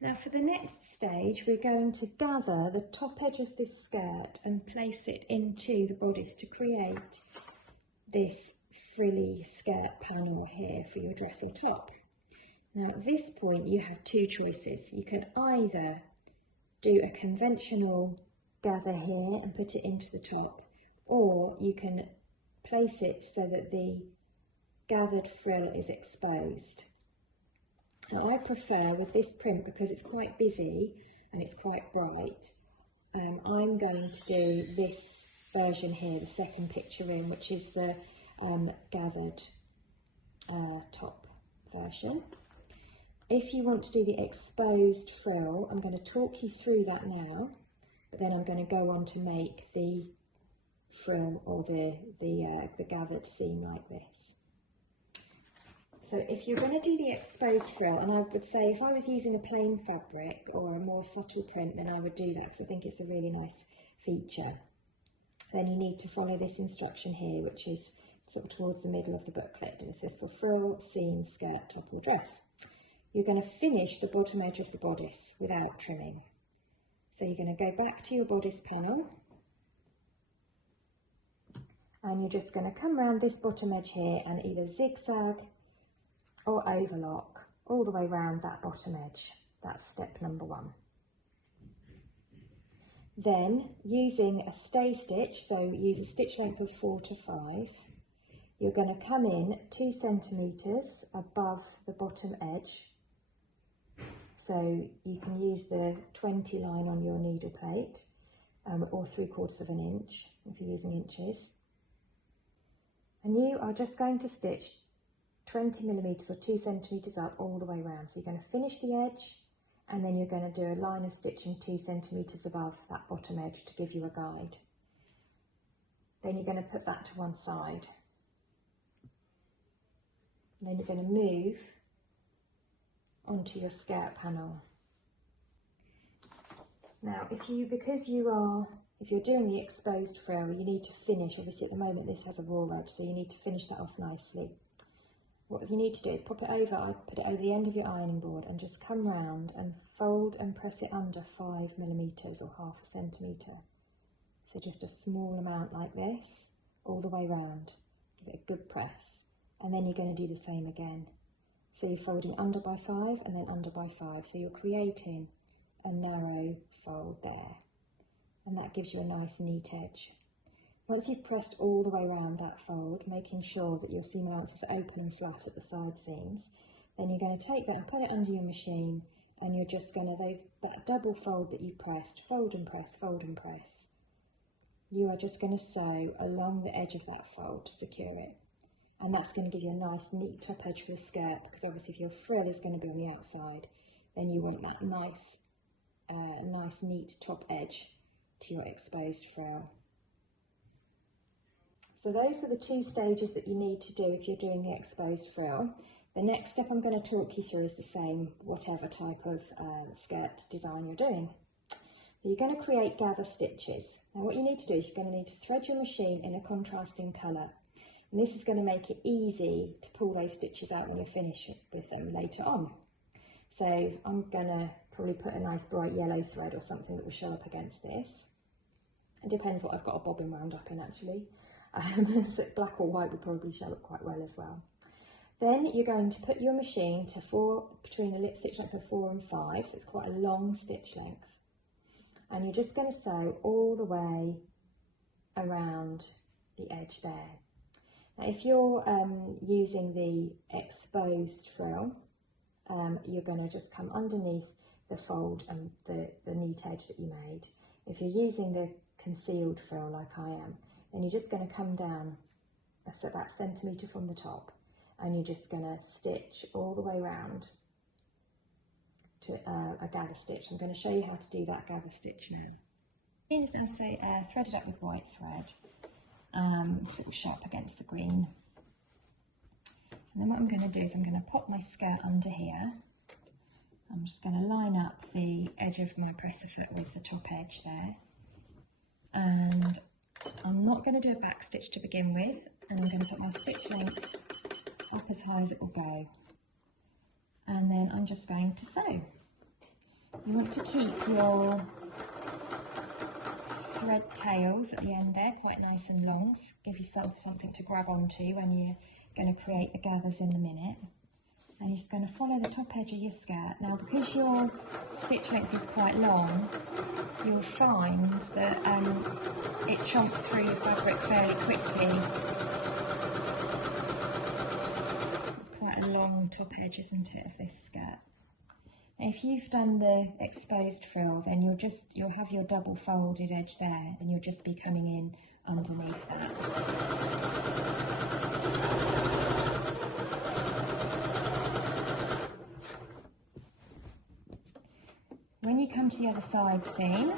Now for the next stage, we're going to gather the top edge of this skirt and place it into the bodice to create this frilly skirt panel here for your dress or top. Now at this point you have two choices. You can either do a conventional gather here and put it into the top, or you can place it so that the gathered frill is exposed. Now I prefer with this print, because it's quite busy and it's quite bright, I'm going to do this version here, the second picture in, which is the gathered top version. If you want to do the exposed frill, I'm going to talk you through that now, but then I'm going to go on to make the frill or the gathered seam like this. So if you're going to do the exposed frill, and I would say if I was using a plain fabric or a more subtle print, then I would do that because I think it's a really nice feature. Then you need to follow this instruction here, which is sort of towards the middle of the booklet, and it says for frill, seam, skirt, top or dress. You're going to finish the bottom edge of the bodice without trimming. So you're going to go back to your bodice panel, and you're just going to come around this bottom edge here and either zigzag or overlock all the way around that bottom edge. That's step number one. Then using a stay stitch, so use a stitch length of 4 to 5, you're going to come in 2 centimetres above the bottom edge. So you can use the 20 line on your needle plate, or 3/4 of an inch if you're using inches. And you are just going to stitch 20 millimetres or 2 centimetres up all the way around. So you're going to finish the edge, and then you're going to do a line of stitching 2 centimetres above that bottom edge to give you a guide. Then you're going to put that to one side. And then you're going to move onto your skirt panel. Now if you're doing the exposed frill, you need to finish, obviously at the moment this has a raw edge, so you need to finish that off nicely. What you need to do is pop it over, I'd put it over the end of your ironing board and just come round and fold and press it under 5 millimetres or 1/2 centimetre. So just a small amount like this, all the way round. Give it a good press. And then you're going to do the same again. So you're folding under by 5 and then under by 5. So you're creating a narrow fold there. And that gives you a nice neat edge. Once you've pressed all the way around that fold, making sure that your seam allowance is open and flat at the side seams, then you're going to take that and put it under your machine, and you're just going to, that double fold that you pressed, fold and press, fold and press. You are just going to sew along the edge of that fold to secure it. And that's going to give you a nice neat top edge for the skirt, because obviously if your frill is going to be on the outside, then you want that nice neat top edge to your exposed frill. So those were the 2 stages that you need to do if you're doing the exposed frill. The next step I'm going to talk you through is the same, whatever type of skirt design you're doing. You're going to create gather stitches. Now what you need to do is you're going to need to thread your machine in a contrasting colour. And this is going to make it easy to pull those stitches out when you're finished with them later on. So I'm going to probably put a nice bright yellow thread or something that will show up against this. It depends what I've got a bobbin wound up in actually. So black or white would probably show up quite well as well. Then you're going to put your machine to between a stitch length of 4 and 5, so it's quite a long stitch length. And you're just going to sew all the way around the edge there. Now if you're using the exposed frill, you're going to just come underneath the fold and the neat edge that you made. If you're using the concealed frill like I am, then you're just going to come down about a centimetre from the top, and you're just going to stitch all the way around to a gather stitch. I'm going to show you how to do that gather stitch now. It's now threaded up with white thread, so it will show up against the green. And then what I'm going to do is I'm going to pop my skirt under here. I'm just going to line up the edge of my presser foot with the top edge there. And I'm not going to do a back stitch to begin with, and I'm going to put my stitch length up as high as it will go. And then I'm just going to sew. You want to keep your thread tails at the end there quite nice and long. So give yourself something to grab onto when you're going to create the gathers in a minute. And you're just going to follow the top edge of your skirt. Now, because your stitch length is quite long, you'll find that it chomps through your fabric fairly quickly. It's quite a long top edge, isn't it, of this skirt? And if you've done the exposed frill, then you'll have your double folded edge there, and you'll just be coming in underneath that. When you come to the other side seam,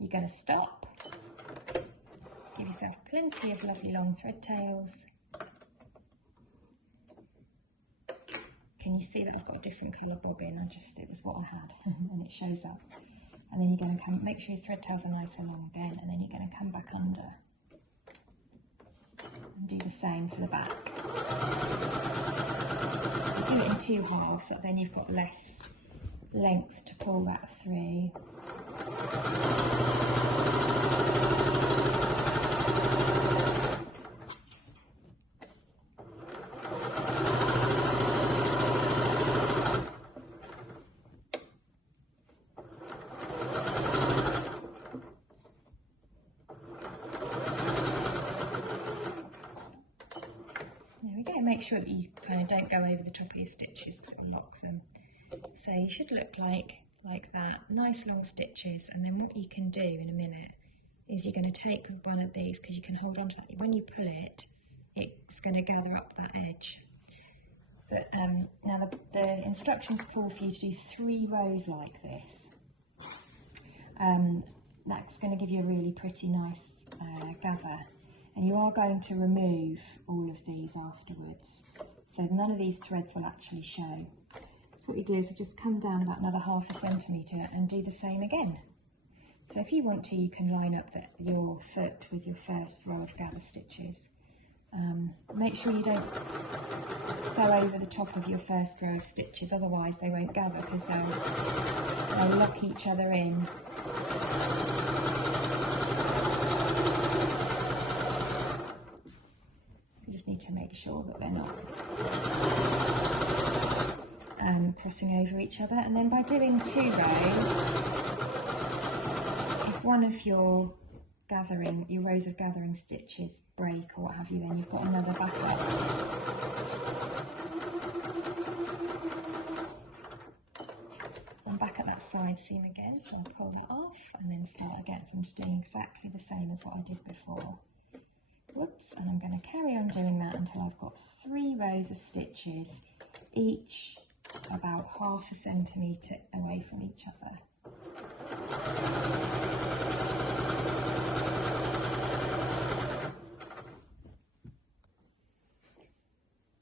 you're going to stop, give yourself plenty of lovely long thread tails. Can you see that I've got a different colour bobbin? It was what I had and it shows up. And then you're going to make sure your thread tails are nice and long again, and then you're going to come back under and do the same for the back. You do it in 2 halves, so then you've got less length to pull that through. Make sure that you kind of don't go over the top of your stitches because it'll lock them. So you should look like that, nice long stitches, and then what you can do in a minute is you're going to take one of these, because you can hold on to that. When you pull it, it's going to gather up that edge. But now the instructions call for you to do 3 rows like this. That's going to give you a really pretty nice gather. And you are going to remove all of these afterwards, so none of these threads will actually show. So what you do is you just come down about another ½ centimetre and do the same again. So if you want to, you can line up your foot with your first row of gather stitches. Make sure you don't sew over the top of your first row of stitches, otherwise they won't gather because they'll lock each other in. Need to make sure that they're not crossing over each other, and then by doing 2 rows, if one of your rows of gathering stitches break or what have you, then you've got another backup. I'm back at that side seam again, so I'll pull that off and then start again. So I'm just doing exactly the same as what I did before. Whoops, and I'm going to carry on doing that until I've got 3 rows of stitches, each about ½ centimetre away from each other.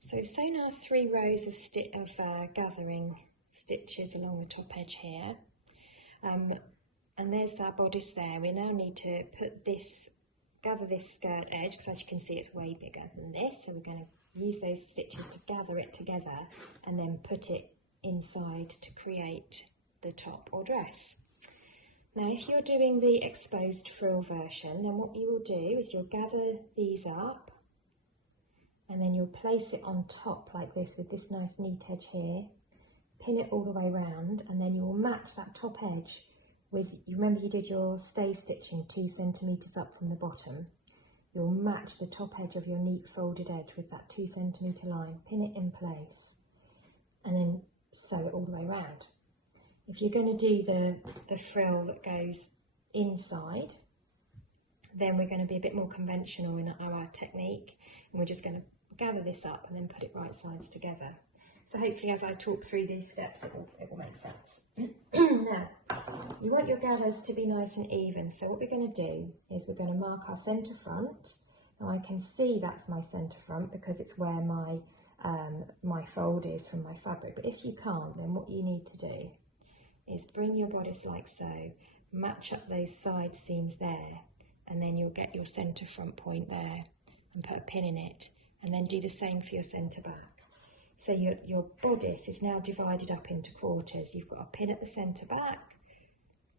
So now 3 rows of gathering stitches along the top edge here, and there's that bodice there. We now need to gather this skirt edge, because as you can see it's way bigger than this, so we're going to use those stitches to gather it together and then put it inside to create the top or dress. Now if you're doing the exposed frill version, then what you will do is you'll gather these up and then you'll place it on top like this with this nice neat edge here, pin it all the way round, and then you will match that top edge with, you remember you did your stay stitching 2 centimetres up from the bottom. You'll match the top edge of your neat folded edge with that 2 centimetre line, pin it in place, and then sew it all the way around. If you're going to do the frill that goes inside, then we're going to be a bit more conventional in our technique, and we're just going to gather this up and then put it right sides together. So hopefully as I talk through these steps it will make sense. Now, you want your gathers to be nice and even, so what we're going to do is we're going to mark our centre front. Now I can see that's my centre front because it's where my fold is from my fabric, but if you can't, then what you need to do is bring your bodice like so, match up those side seams there, and then you'll get your centre front point there and put a pin in it, and then do the same for your centre back. So your bodice is now divided up into quarters. You've got a pin at the centre back,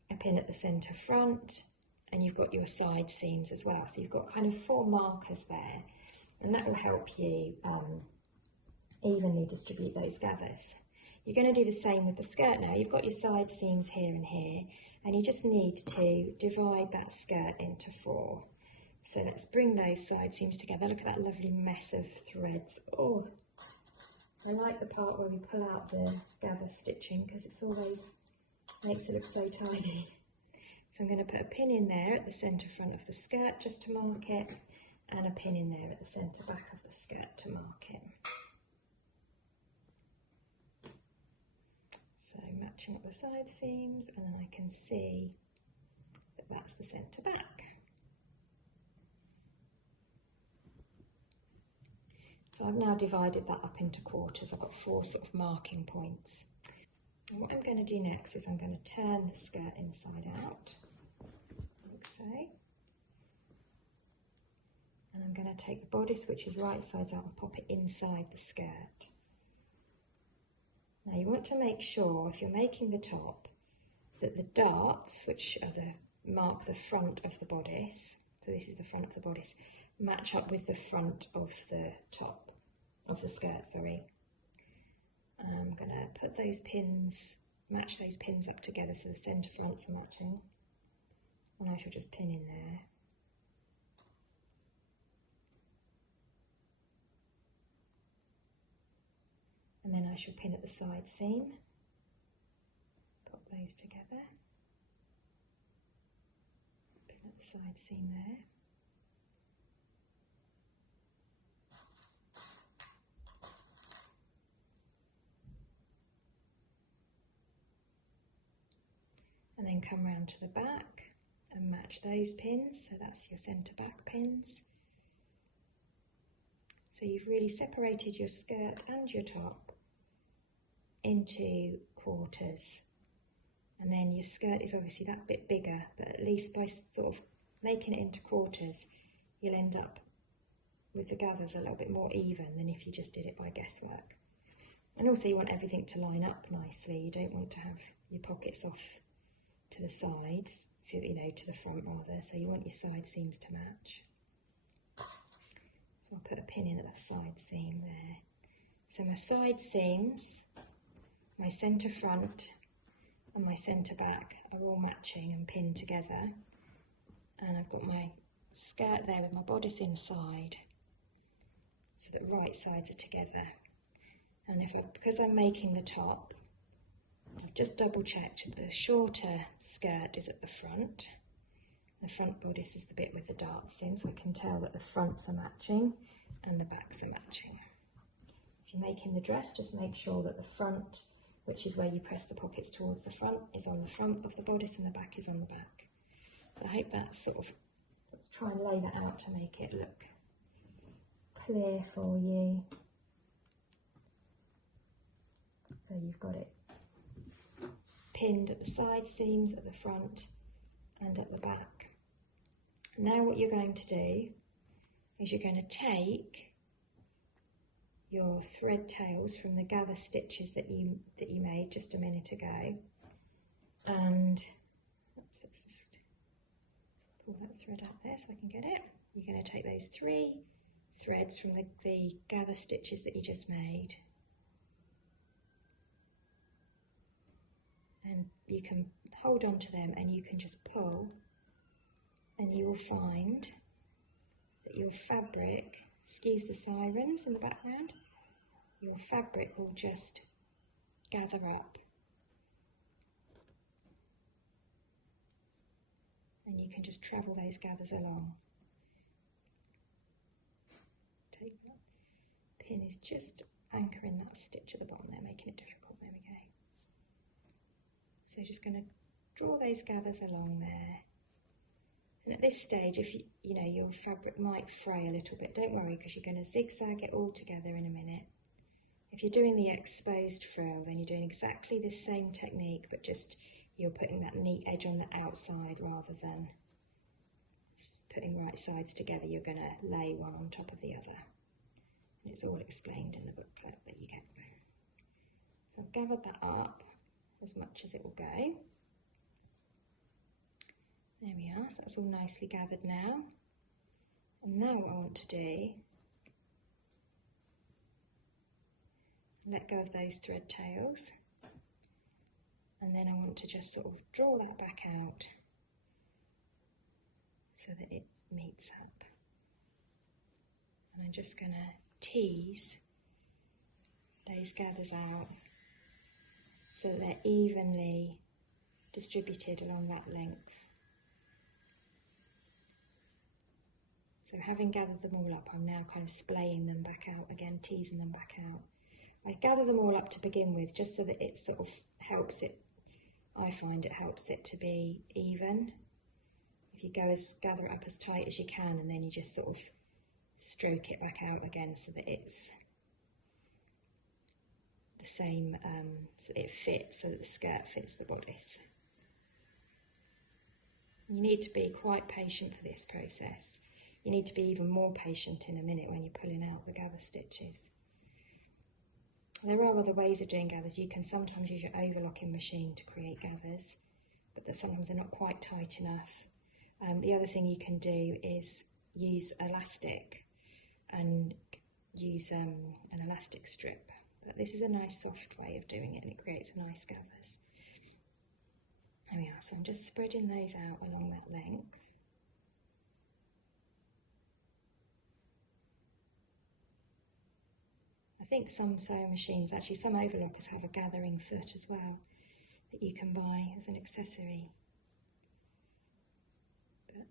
a pin at the centre front, and you've got your side seams as well. So you've got kind of 4 markers there, and that will help you evenly distribute those gathers. You're going to do the same with the skirt now. You've got your side seams here and here, and you just need to divide that skirt into 4. So let's bring those side seams together. Look at that lovely mess of threads. Oh, I like the part where we pull out the gather stitching because it's always makes it look so tidy. So I'm going to put a pin in there at the centre front of the skirt just to mark it, and a pin in there at the centre back of the skirt to mark it. So matching up the side seams, and then I can see that that's the centre back. So I've now divided that up into quarters. I've got 4 sort of marking points. And what I'm going to do next is I'm going to turn the skirt inside out, like so. And I'm going to take the bodice, which is right sides out, and pop it inside the skirt. Now you want to make sure, if you're making the top, that the darts, which are mark the front of the bodice, so this is the front of the bodice, match up with the front of the top of the skirt, sorry. I'm going to put those pins, match those pins up together so the centre fronts are matching, and I shall just pin in there. And then I shall pin at the side seam, pop those together, pin at the side seam there. And then come round to the back and match those pins, so that's your centre back pins. So you've really separated your skirt and your top into quarters, and then your skirt is obviously that bit bigger, but at least by sort of making it into quarters you'll end up with the gathers a little bit more even than if you just did it by guesswork. And also you want everything to line up nicely. You don't want to have your pockets off to the sides, so, you know, to the front rather, so you want your side seams to match. So I'll put a pin in at the side seam there. So my side seams, my centre front and my centre back are all matching and pinned together, and I've got my skirt there with my bodice inside so that right sides are together. And because I'm making the top, I've just double checked the shorter skirt is at the front. The front bodice is the bit with the darts in, so I can tell that the fronts are matching and the backs are matching. If you're making the dress, just make sure that the front, which is where you press the pockets towards the front, is on the front of the bodice and the back is on the back. So I hope that's sort of, let's try and lay that out to make it look clear for you. So you've got it pinned at the side seams, at the front and at the back. Now what you're going to do is you're going to take your thread tails from the gather stitches that you made just a minute ago, and oops, let's just pull that thread out there so I can get it. You're going to take those 3 threads from the gather stitches that you just made, and you can hold on to them and you can just pull, and you will find that your fabric, excuse the sirens in the background, your fabric will just gather up, and you can just travel those gathers along. Take that pin is just anchoring that stitch at the bottom there, making it difficult. There we go. So just going to draw those gathers along there. And at this stage, if you know your fabric might fray a little bit, don't worry, because you're going to zigzag it all together in a minute. If you're doing the exposed frill, then you're doing exactly the same technique, but just you're putting that neat edge on the outside rather than putting right sides together. You're going to lay one on top of the other. And it's all explained in the booklet that you get. So I've gathered that up as much as it will go. There we are, so that's all nicely gathered now. And now what I want to do, let go of those thread tails, and then I want to just sort of draw that back out so that it meets up. And I'm just going to tease those gathers out so that they're evenly distributed along that length. So having gathered them all up, I'm now kind of splaying them back out again, teasing them back out. I gather them all up to begin with, just so that it sort of helps it, I find it helps it to be even. If you gather it up as tight as you can, and then you just sort of stroke it back out again so that it's the same, so it fits, so that the skirt fits the bodice. You need to be quite patient for this process. You need to be even more patient in a minute when you're pulling out the gather stitches. There are other ways of doing gathers. You can sometimes use your overlocking machine to create gathers, but sometimes they're not quite tight enough. The other thing you can do is use elastic and use an elastic strip. But this is a nice soft way of doing it, and it creates a nice gathers. There we are, so I'm just spreading those out along that length. I think some sewing machines, actually some overlockers, have a gathering foot as well that you can buy as an accessory. But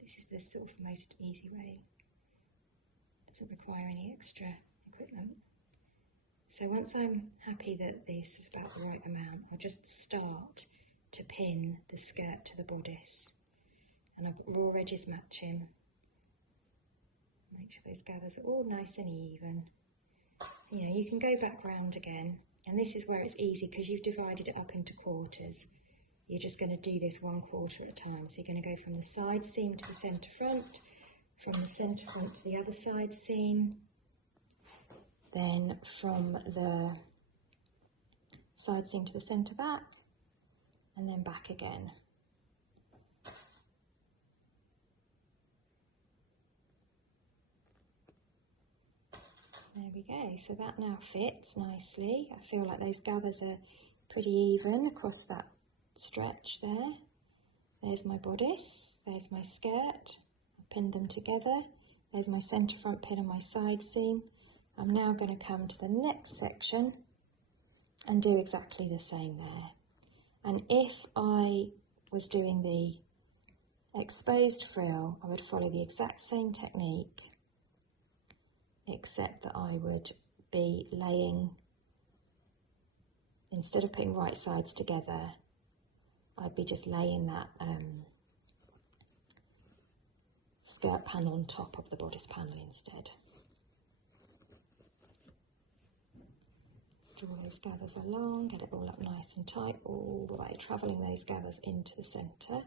this is the sort of most easy way. It doesn't require any extra equipment. So once I'm happy that this is about the right amount, I'll just start to pin the skirt to the bodice. And I've got raw edges matching. Make sure those gathers are all nice and even. You know, you can go back round again, and this is where it's easy because you've divided it up into quarters. You're just going to do this 1/4 at a time. So you're going to go from the side seam to the centre front, from the centre front to the other side seam, then from the side seam to the centre back, and then back again. There we go, so that now fits nicely. I feel like those gathers are pretty even across that stretch there. There's my bodice, there's my skirt, I've pinned them together. There's my centre front pin and my side seam. I'm now going to come to the next section and do exactly the same there. And if I was doing the exposed frill, I would follow the exact same technique, except that I would be laying, instead of putting right sides together, I'd be just laying that skirt panel on top of the bodice panel instead. Draw those gathers along, get it all up nice and tight, all the way, travelling those gathers into the centre.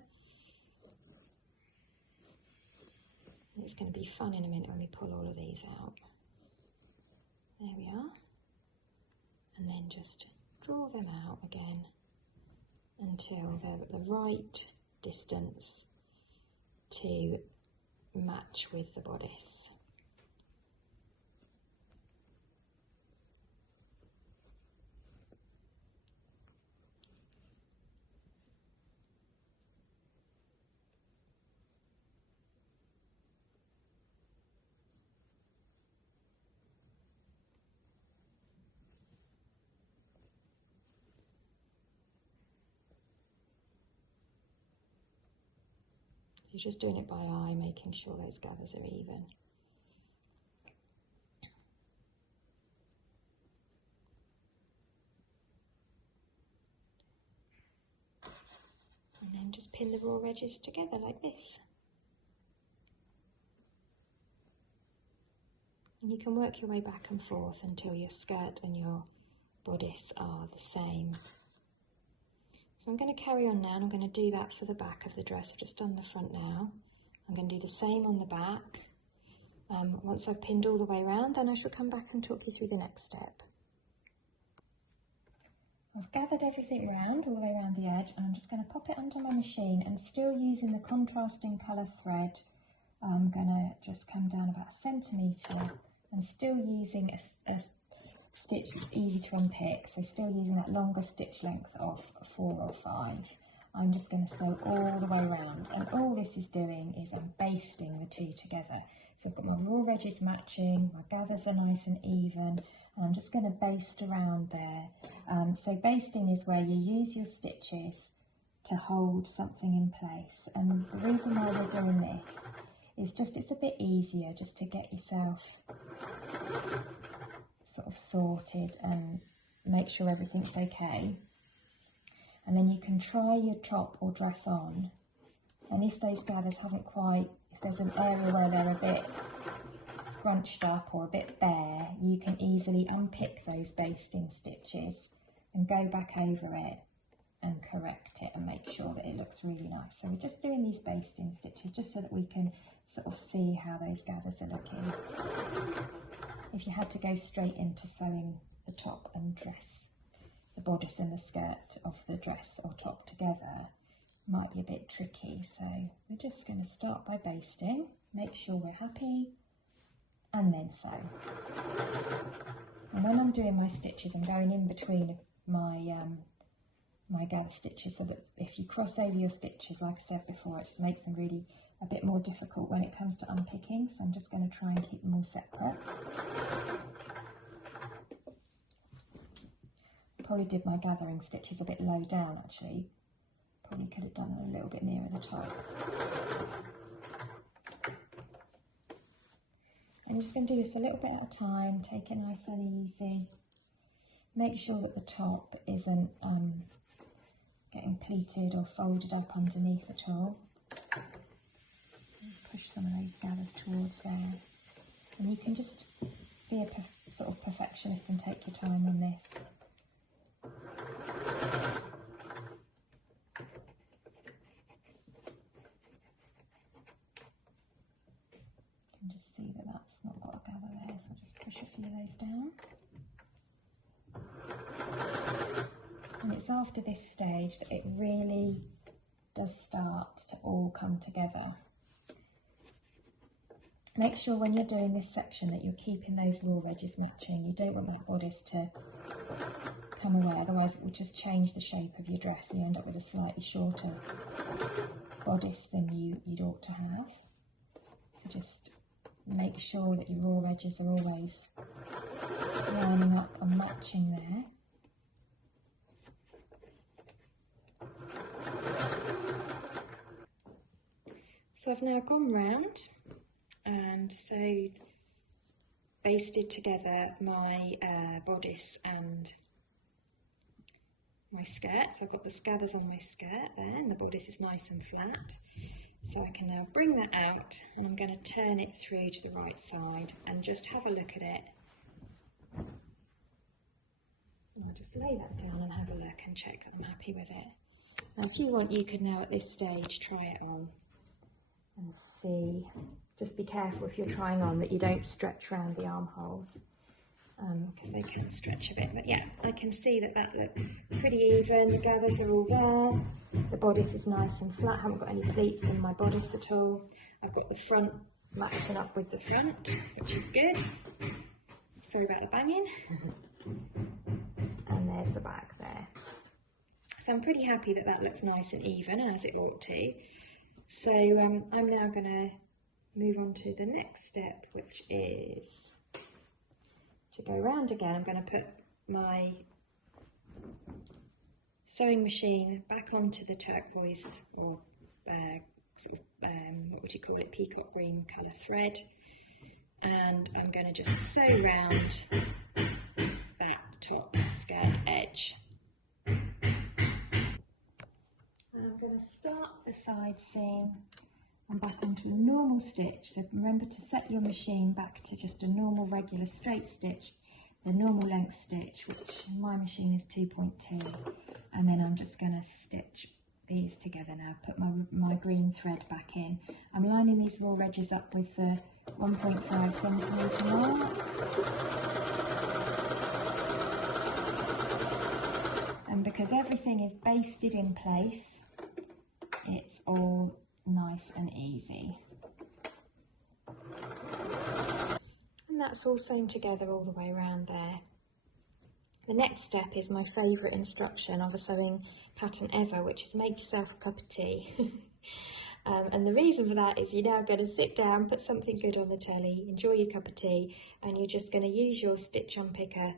And it's going to be fun in a minute when we pull all of these out. There we are. And then just draw them out again until they're at the right distance to match with the bodice. You're just doing it by eye, making sure those gathers are even. And then just pin the raw edges together like this. And you can work your way back and forth until your skirt and your bodice are the same. So I'm going to carry on now, and I'm going to do that for the back of the dress. I've just done the front now. I'm going to do the same on the back, Once I've pinned all the way around, then I shall come back and talk you through the next step. I've gathered everything round, all the way around the edge, and I'm just going to pop it under my machine, and still using the contrasting colour thread, I'm going to just come down about 1 centimetre, and still using a stitch that's easy to unpick, so still using that longer stitch length of 4 or 5. I'm just going to sew all the way around, and all this is doing is I'm basting the two together. So I've got my raw edges matching, my gathers are nice and even, and I'm just going to baste around there. So basting is where you use your stitches to hold something in place, and the reason why we're doing this is just it's a bit easier just to get yourself sort of sorted and make sure everything's okay. And then you can try your top or dress on, and if those gathers haven't quite, if there's an area where they're a bit scrunched up or a bit bare, you can easily unpick those basting stitches and go back over it and correct it and make sure that it looks really nice. So we're just doing these basting stitches just so that we can sort of see how those gathers are looking. If you had to go straight into sewing the top and dress, the bodice and the skirt of the dress or top together, might be a bit tricky. So we're just going to start by basting, make sure we're happy, and then sew. And when I'm doing my stitches, I'm going in between my my gather stitches, so that if you cross over your stitches, like I said before, it just makes them really a bit more difficult when it comes to unpicking. So I'm just going to try and keep them all separate. Probably did my gathering stitches a bit low down actually. Probably could have done them a little bit nearer the top. I'm just going to do this a little bit at a time, take it nice and easy. Make sure that the top isn't getting pleated or folded up underneath at all. Push some of those gathers towards there. And you can just be a sort of perfectionist and take your time on this. You can just see that that's not got a gather there, so I'll just push a few of those down. And it's after this stage that it really does start to all come together. Make sure when you're doing this section that you're keeping those raw edges matching. You don't want that bodice to come away, otherwise it will just change the shape of your dress and you end up with a slightly shorter bodice than you'd ought to have. So just make sure that your raw edges are always lining up and matching there. So I've now gone round and sewed, basted together my bodice and my skirt. So I've got the gathers on my skirt there and the bodice is nice and flat. So I can now bring that out and I'm going to turn it through to the right side and just have a look at it. I'll just lay that down and have a look and check that I'm happy with it. Now if you want, you can now at this stage try it on and see. Just be careful if you're trying on that you don't stretch around the armholes because they can stretch a bit. But yeah, I can see that that looks pretty even. The gathers are all there. The bodice is nice and flat. I haven't got any pleats in my bodice at all. I've got the front matching up with the front, which is good. Sorry about the banging. And there's the back there. So I'm pretty happy that that looks nice and even, and as it ought to. So I'm now going to move on to the next step, which is to go round again. I'm going to put my sewing machine back onto the turquoise or sort of, what would you call it, peacock green colour thread, and I'm going to just sew round that top skirt edge. And I'm going to start the side seam and back onto a normal stitch. So remember to set your machine back to just a normal regular straight stitch, the normal length stitch, which in my machine is 2.2, and then I'm just going to stitch these together now, put my green thread back in. I'm lining these raw edges up with the 1.5 centimetre mark. And because everything is basted in place, it's all nice and easy. And that's all sewn together all the way around there. The next step is my favourite instruction of a sewing pattern ever, which is make yourself a cup of tea. And the reason for that is you're now going to sit down, put something good on the telly, enjoy your cup of tea, and you're just going to use your stitch on picker